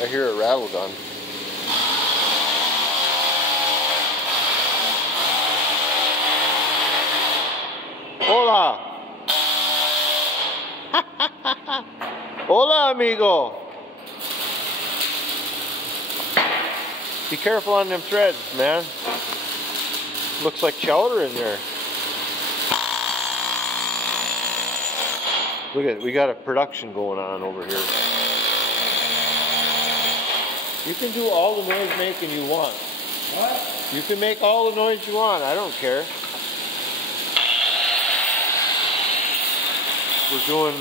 I hear a rattle gun. Hola! Hola, amigo! Be careful on them threads, man. Looks like chowder in there. Look at it, we got a production going on over here. You can do all the noise making you want. What? You can make all the noise you want, I don't care. We're doing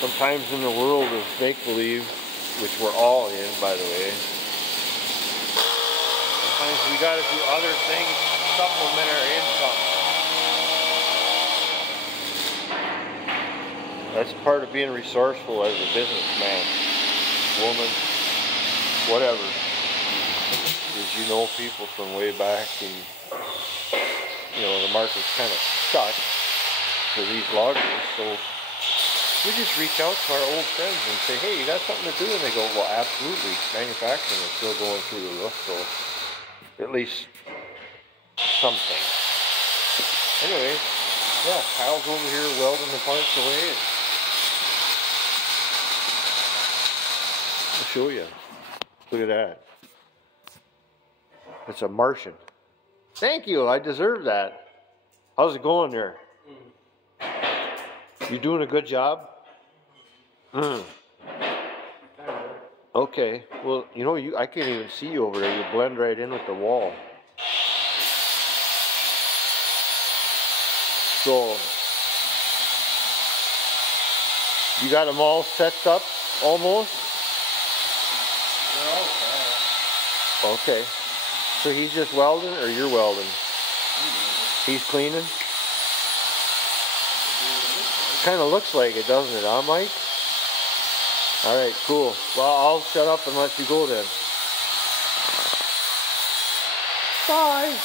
sometimes in the world of make-believe, which we're all in, by the way. Sometimes we gotta do other things to supplement our income. That's part of being resourceful as a businessman, woman, whatever. Is you know people from way back, and you know the market's kind of stuck for these loggers, so we just reach out to our old friends and say, hey, you got something to do? And they go, well, absolutely. Manufacturing is still going through the roof, so at least something. Anyway, yeah, Kyle's over here welding the parts away. I'll show you. Look at that. It's a Martian. Thank you, I deserve that. How's it going there? You doing a good job? Okay, well, you know, I can't even see you over there. You blend right in with the wall. So, you got them all set up almost? They're all set. Okay. So he's just welding, or you're welding? He's cleaning? Kind of looks like it, doesn't it, huh, Mike? Alright, cool. Well, I'll shut up and let you go then. Bye!